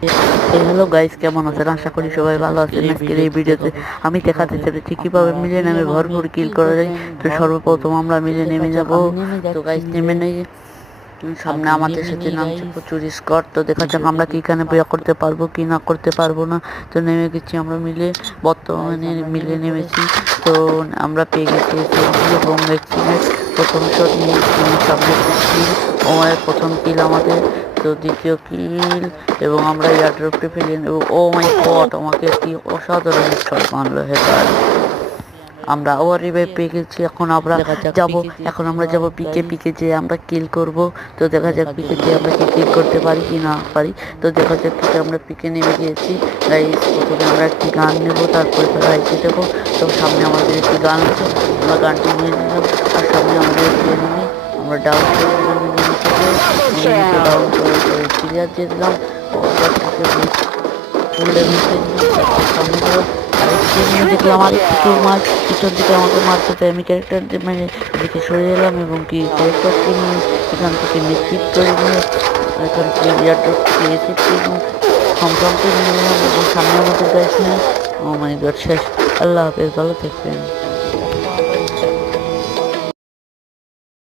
Hello guys, কেমন আছেন? আশা করি সবাই ভালো আছেন। আজকের এই ভিডিওতে আমি দেখাতে চাইছি কিভাবে মিলেনিয়ামে ভরপুর কিল করা যায়। তো সর্বপ্রথম আমরা মিলে নেমে যাব। তো গাইস নেমে নেই, সামনে আমাদের সাথে নামছে প্রচুর স্কট। তো দেখা যাক আমরা কি এখানে বিয়ে করতে পারবো কি না করতে পারবো না। তো নেমে গেছি আমরা মিলে, বর্তমানে মিলে নেমেছি। তো আমরা পেয়ে গেছি এবং প্রথম শট নিয়ে সামনে কিল, ও প্রথম কিল আমাদের। তো দ্বিতীয় কিল এবং আমরা এয়ারড্রপটি ফেলি। ও মাই গড, আমাকে কি অসাধারণ শট মারলো হেডার। আমরা আবার রিভাইভ পেয়ে গেছি। এখন আমরা যাব পিকে যে আমরা কিল করব। তো দেখা যাক পিকে যে আমরা কি কিল করতে পারি কি না পারি। তো দেখা যাক পিকে আমরা পিকে নেমে গিয়েছি গাইস। প্রথমে আমরা একটি গান নেব, তারপরে রাইটে দেবো। তো সামনে আমাদের একটি গান আছে, আমরা গানটি নিয়ে নিলাম। আর সামনে আমাদের একটি এনিমি, আমরা ডাউন করে দিলাম এনিমিকে ডাউন করে ক্লিয়ার দিয়ে দিলাম। সামনে গেলাম, দেখলাম আরেকটি কেউ পিছন থেকে আমাকে মারতে চাই। আমি ক্যারেক্টার মানে এদিকে সরে এলাম এবং কি ক্যারেক্টারকে নিয়ে এখান থেকে মিসিট করে নিয়ে এখান থেকে এয়ারড্রপ থেকে এসেছি এবং থমথমকে নিয়ে নিলাম এবং সামনে আমাদের গাইস নেই। ও মাই গড, শেষ। আল্লাহ হাফেজ, ভালো থাকবেন।